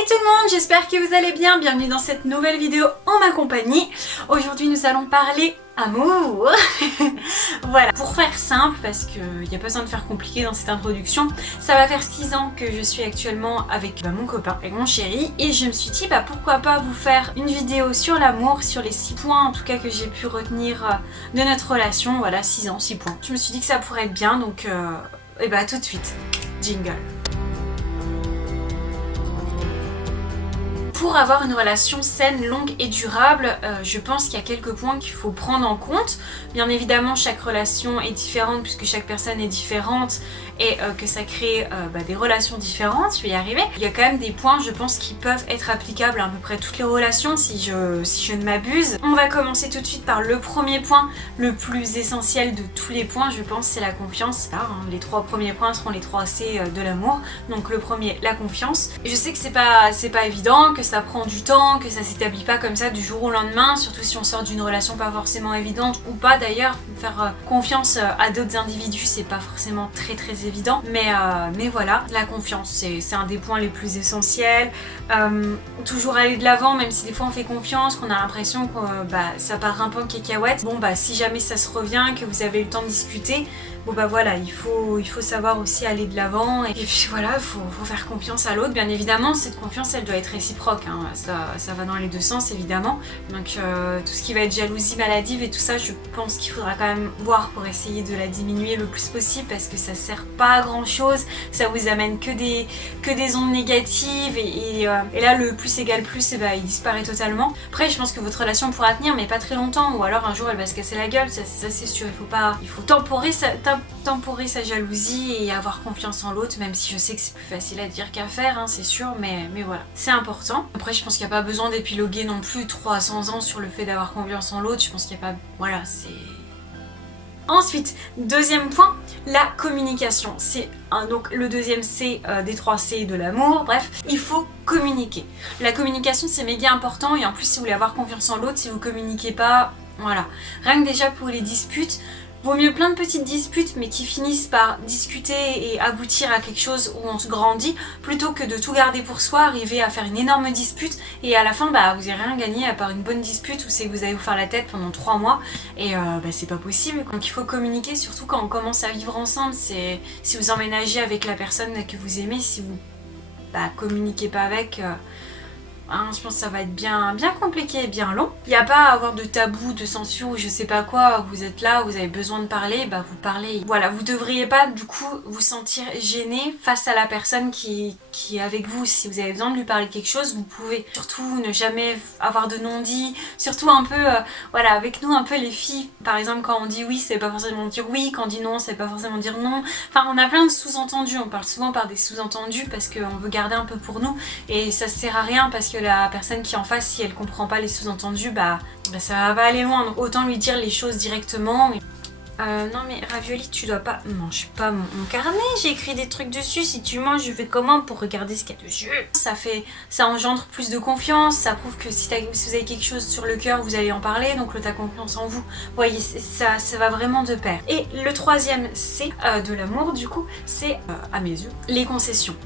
Hey tout le monde, j'espère que vous allez bien, bienvenue dans cette nouvelle vidéo en ma compagnie. Aujourd'hui nous allons parler amour. Voilà, pour faire simple, parce qu'il n'y a pas besoin de faire compliqué dans cette introduction, ça va faire 6 ans que je suis actuellement avec mon copain, avec mon chéri, et je me suis dit pourquoi pas vous faire une vidéo sur l'amour, sur les 6 points en tout cas que j'ai pu retenir de notre relation. Voilà, 6 ans, 6 points. Je me suis dit que ça pourrait être bien, donc et bah tout de suite, jingle. Pour avoir une relation saine, longue et durable, je pense qu'il y a quelques points qu'il faut prendre en compte. Bien évidemment, chaque relation est différente puisque chaque personne est différente et que ça crée des relations différentes, je vais y arriver. Il y a quand même des points, je pense, qui peuvent être applicables à peu près toutes les relations si je ne m'abuse. On va commencer tout de suite par le premier point, le plus essentiel de tous les points, je pense, c'est la confiance. Les 3 premiers points seront les 3 C de l'amour. Donc le premier, la confiance. Je sais que c'est pas évident, que ça prend du temps, que ça s'établit pas comme ça du jour au lendemain, surtout si on sort d'une relation pas forcément évidente ou pas d'ailleurs. Faire confiance à d'autres individus, c'est pas forcément très évident, mais voilà, la confiance c'est un des points les plus essentiels. Toujours aller de l'avant, même si des fois on fait confiance, qu'on a l'impression que ça part un peu en cacahuète. Bon si jamais ça se revient, que vous avez eu le temps de discuter, voilà, il faut savoir aussi aller de l'avant et puis voilà, il faut faire confiance à l'autre. Bien évidemment, cette confiance elle doit être réciproque, hein. Ça va dans les deux sens évidemment. Donc tout ce qui va être jalousie maladive et tout ça, je pense qu'il faudra quand même voir pour essayer de la diminuer le plus possible parce que ça sert pas à grand chose, ça vous amène que des ondes négatives et là le plus égale plus il disparaît totalement. Après je pense que votre relation pourra tenir mais pas très longtemps, ou alors un jour elle va se casser la gueule, ça c'est sûr. Il faut temporer sa jalousie et avoir confiance en l'autre, même si je sais que c'est plus facile à dire qu'à faire, hein, c'est sûr, mais voilà, c'est important. Après je pense qu'il n'y a pas besoin d'épiloguer non plus 300 ans sur le fait d'avoir confiance en l'autre, je pense qu'il n'y a pas... Voilà, c'est... Ensuite, deuxième point, la communication. C'est donc le deuxième C des 3 C de l'amour. Bref, il faut communiquer. La communication c'est méga important et en plus si vous voulez avoir confiance en l'autre, si vous communiquez pas, voilà. Rien que déjà pour les disputes, vaut mieux plein de petites disputes mais qui finissent par discuter et aboutir à quelque chose où on se grandit, plutôt que de tout garder pour soi, arriver à faire une énorme dispute et à la fin vous n'avez rien gagné à part une bonne dispute où c'est que vous allez vous faire la tête pendant 3 mois et c'est pas possible. Donc il faut communiquer, surtout quand on commence à vivre ensemble. C'est si vous emménagez avec la personne que vous aimez, si vous communiquez pas avec... je pense que ça va être bien compliqué et bien long. Il n'y a pas à avoir de tabou, de censure ou je sais pas quoi. Vous êtes là, vous avez besoin de parler, vous parlez. Voilà, vous devriez pas du coup vous sentir gêné face à la personne qui est avec vous. Si vous avez besoin de lui parler de quelque chose, vous pouvez. Surtout ne jamais avoir de non-dit. Surtout un peu, voilà, avec nous un peu les filles. Par exemple, quand on dit oui, c'est pas forcément dire oui. Quand on dit non, c'est pas forcément dire non. Enfin, on a plein de sous-entendus. On parle souvent par des sous-entendus parce qu'on veut garder un peu pour nous. Et ça sert à rien parce que la personne qui est en face, si elle comprend pas les sous-entendus, ça va pas aller loin. Donc autant lui dire les choses directement. Non mais Ravioli, tu dois pas... Mange pas mon carnet, j'ai écrit des trucs dessus. Si tu manges, je fais comment pour regarder ce qu'il y a dessus? Ça engendre plus de confiance, ça prouve que si vous avez quelque chose sur le cœur, vous allez en parler, donc l'autre a confiance en vous. Vous voyez, ça va vraiment de pair. Et le troisième C de l'amour, du coup, c'est, à mes yeux, les concessions.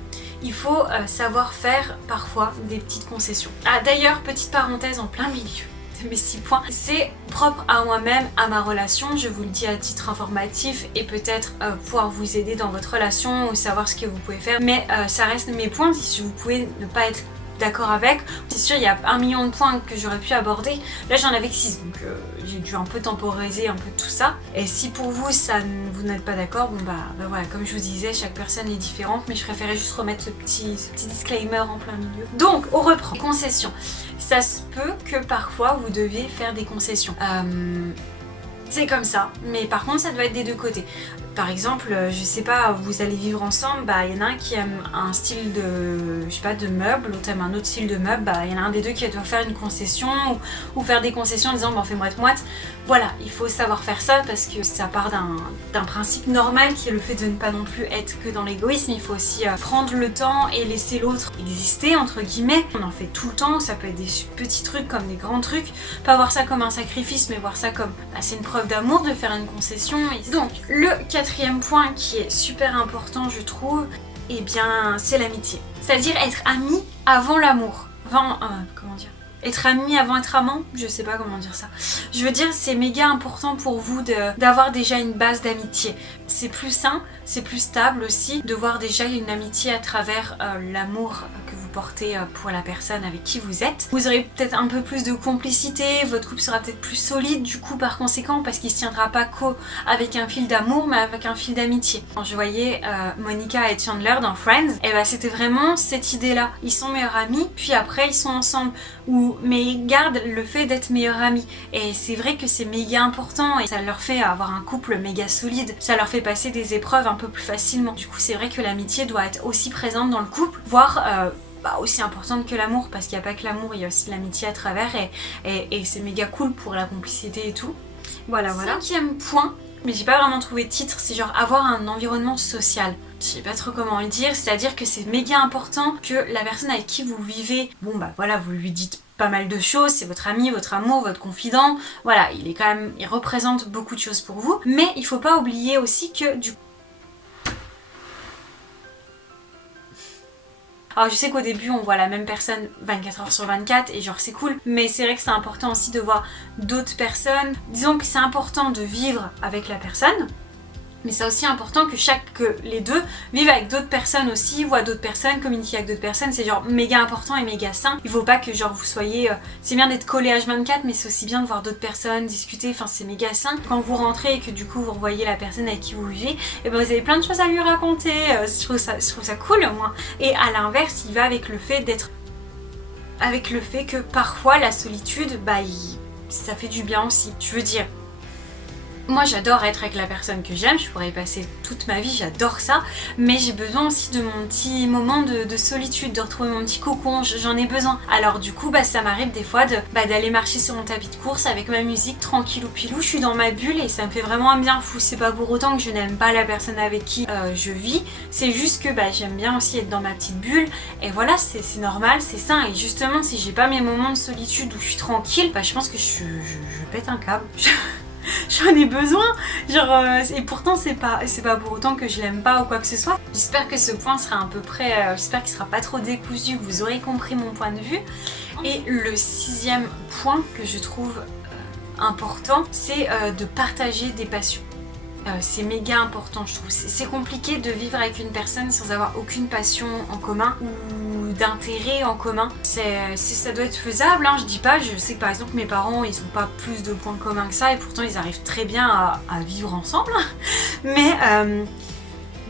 Il faut savoir faire parfois des petites concessions. D'ailleurs, petite parenthèse en plein milieu de mes 6 points, c'est propre à moi-même, à ma relation, je vous le dis à titre informatif et peut-être pouvoir vous aider dans votre relation ou savoir ce que vous pouvez faire, mais ça reste mes points. Si vous pouvez ne pas être d'accord avec, c'est sûr il y a 1 million de points que j'aurais pu aborder, là j'en avais que 6, donc j'ai dû un peu temporiser un peu tout ça. Et si pour vous vous n'êtes pas d'accord, voilà, comme je vous disais, chaque personne est différente, mais je préférais juste remettre ce petit disclaimer en plein milieu. Donc on reprend. Concessions, ça se peut que parfois vous deviez faire des concessions. C'est comme ça, mais par contre ça doit être des deux côtés. Par exemple, je sais pas, vous allez vivre ensemble, il y en a un qui aime un style de, je sais pas, de meuble, l'autre aime un autre style de meuble, il y en a un des deux qui doit faire une concession ou faire des concessions en disant fais moite-moite. Voilà, il faut savoir faire ça parce que ça part d'un principe normal qui est le fait de ne pas non plus être que dans l'égoïsme. Il faut aussi prendre le temps et laisser l'autre exister, entre guillemets. On en fait tout le temps, ça peut être des petits trucs comme des grands trucs. Pas voir ça comme un sacrifice, mais voir ça comme c'est une preuve d'amour de faire une concession. Et donc, le quatrième point qui est super important, je trouve, eh bien c'est l'amitié. C'est-à-dire être ami avant l'amour. Enfin, comment dire, être ami avant être amant, je sais pas comment dire ça. Je veux dire, c'est méga important pour vous d'avoir déjà une base d'amitié. C'est plus sain, c'est plus stable aussi de voir déjà une amitié à travers l'amour que vous portez pour la personne avec qui vous êtes. Vous aurez peut-être un peu plus de complicité, votre couple sera peut-être plus solide du coup par conséquent parce qu'il se tiendra pas qu'avec un fil d'amour mais avec un fil d'amitié. Quand je voyais Monica et Chandler dans Friends, et ben c'était vraiment cette idée-là. Ils sont meilleurs amis, puis après ils sont ensemble. Mais ils gardent le fait d'être meilleurs amis. Et c'est vrai que c'est méga important et ça leur fait avoir un couple méga solide. Ça leur fait passer des épreuves un peu plus facilement. Du coup, c'est vrai que l'amitié doit être aussi présente dans le couple, voire aussi importante que l'amour, parce qu'il n'y a pas que l'amour, il y a aussi l'amitié à travers et c'est méga cool pour la complicité et tout. Voilà. Cinquième point, mais j'ai pas vraiment trouvé de titre, c'est genre avoir un environnement social. Je sais pas trop comment le dire, c'est-à-dire que c'est méga important que la personne avec qui vous vivez, bon bah voilà, vous lui dites pas mal de choses, c'est votre ami, votre amour, votre confident, voilà, il représente beaucoup de choses pour vous, mais il faut pas oublier aussi que du coup... Alors je sais qu'au début on voit la même personne 24 h sur 24 et genre c'est cool, mais c'est vrai que c'est important aussi de voir d'autres personnes. Disons que c'est important de vivre avec la personne, mais c'est aussi important que les deux vivent avec d'autres personnes aussi, voient d'autres personnes, communiquer avec d'autres personnes, c'est genre méga important et méga sain. Il faut pas que genre vous soyez... c'est bien d'être collé H24, mais c'est aussi bien de voir d'autres personnes, discuter, enfin c'est méga sain. Quand vous rentrez et que du coup vous revoyez la personne avec qui vous vivez, et ben vous avez plein de choses à lui raconter, je trouve ça cool moi. Et à l'inverse, il va avec le fait que parfois la solitude, ça fait du bien aussi. Je veux dire... Moi j'adore être avec la personne que j'aime, je pourrais y passer toute ma vie, j'adore ça, mais j'ai besoin aussi de mon petit moment de solitude, de retrouver mon petit cocon, j'en ai besoin. Alors du coup ça m'arrive des fois d'aller marcher sur mon tapis de course avec ma musique tranquillou pilou, je suis dans ma bulle et ça me fait vraiment un bien fou. C'est pas pour autant que je n'aime pas la personne avec qui je vis, c'est juste que j'aime bien aussi être dans ma petite bulle et voilà, c'est normal, c'est sain. Et justement si j'ai pas mes moments de solitude où je suis tranquille, je pense que je pète un câble. J'en ai besoin, et pourtant c'est pas pour autant que je l'aime pas ou quoi que ce soit. J'espère que ce point sera à peu près, j'espère qu'il sera pas trop décousu, que vous aurez compris mon point de vue. Et le 6e point que je trouve important, c'est de partager des passions. C'est méga important je trouve. C'est compliqué de vivre avec une personne sans avoir aucune passion en commun ou d'intérêt en commun. Ça doit être faisable, hein, je dis pas, je sais que par exemple mes parents ils ont pas plus de points communs que ça et pourtant ils arrivent très bien à vivre ensemble. Mais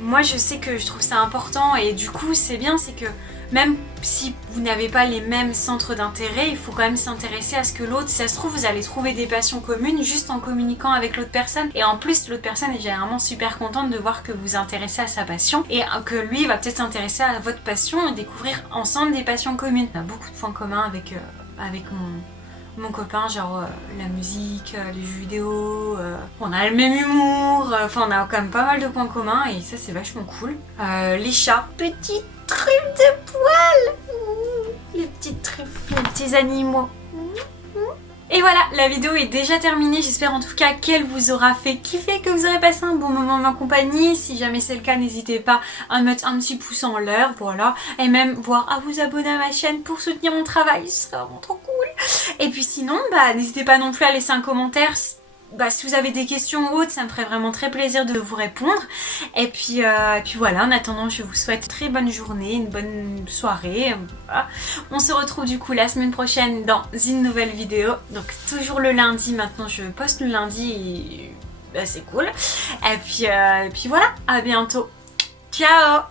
moi je sais que je trouve ça important et du coup c'est bien, c'est que même si vous n'avez pas les mêmes centres d'intérêt, il faut quand même s'intéresser à ce que l'autre, si ça se trouve vous allez trouver des passions communes juste en communiquant avec l'autre personne. Et en plus l'autre personne est généralement super contente de voir que vous vous intéressez à sa passion et que lui va peut-être s'intéresser à votre passion et découvrir ensemble des passions communes. On a beaucoup de points communs avec mon copain, genre la musique, les jeux vidéo, on a le même humour, on a quand même pas mal de points communs et ça c'est vachement cool. Les chats, petites truffes de poils, les petites truffes, les petits animaux. Et voilà, la vidéo est déjà terminée, j'espère en tout cas qu'elle vous aura fait kiffer, que vous aurez passé un bon moment en ma compagnie. Si jamais c'est le cas, n'hésitez pas à mettre un petit pouce en l'air, voilà, et même voir à vous abonner à ma chaîne pour soutenir mon travail, ce serait vraiment trop cool. Et puis sinon, n'hésitez pas non plus à laisser un commentaire si vous avez des questions ou autres, ça me ferait vraiment très plaisir de vous répondre. Et puis voilà, en attendant, je vous souhaite une très bonne journée, une bonne soirée. Voilà. On se retrouve du coup la semaine prochaine dans une nouvelle vidéo. Donc toujours le lundi, maintenant je poste le lundi et c'est cool. Et puis voilà, à bientôt. Ciao.